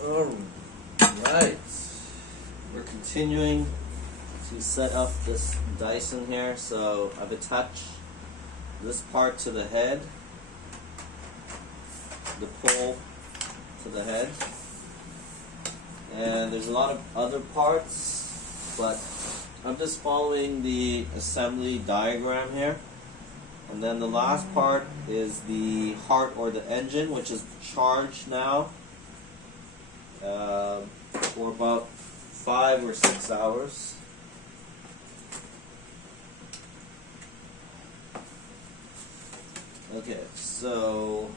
Alright, we're continuing to set up this Dyson here. So I've attached this part to the head, the pole to the head, and there's a lot of other parts, but I'm just following the assembly diagram here. And then the last part is the heart or the engine, which is charged now for about 5 or 6 hours. Okay, so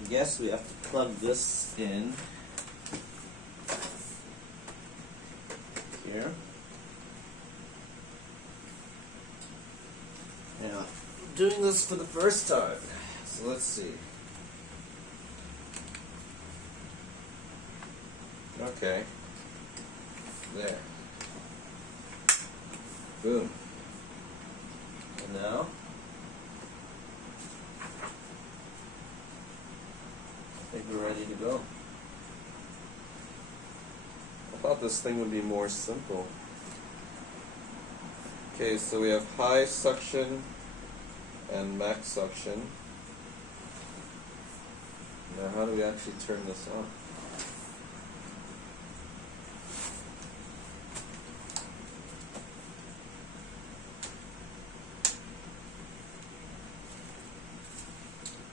I guess we have to plug this in here. Now, I'm doing this for the first time, so let's see. Okay, there. Boom. And now, I think we're ready to go. I thought this thing would be more simple. Okay, so we have high suction and max suction. Now how do we actually turn this on?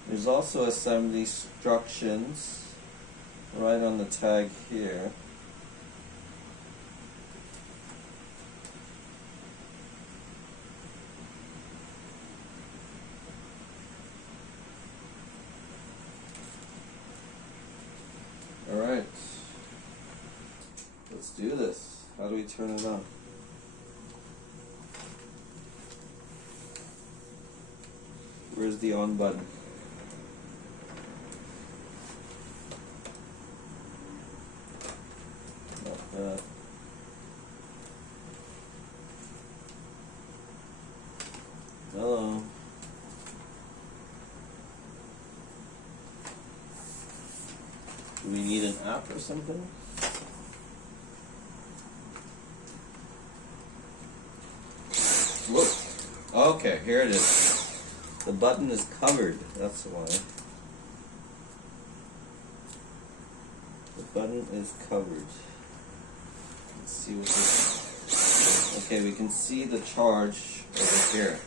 There's also assembly instructions right on the tag here. Alright, let's do this. How do we turn it on? Where's the on button? Not that. Hello. Do we need an app or something? Whoa. Okay, here it is. The button is covered, that's why. The button is covered. Let's see what this... Okay, we can see the charge over here.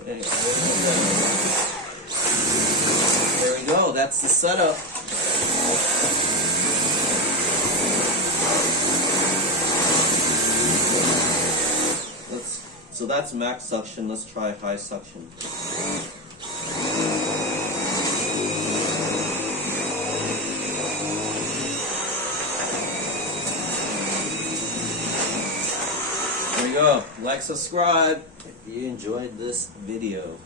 Okay, there we go, that's the setup. So that's max suction, let's try high suction. There you go, like, subscribe if you enjoyed this video.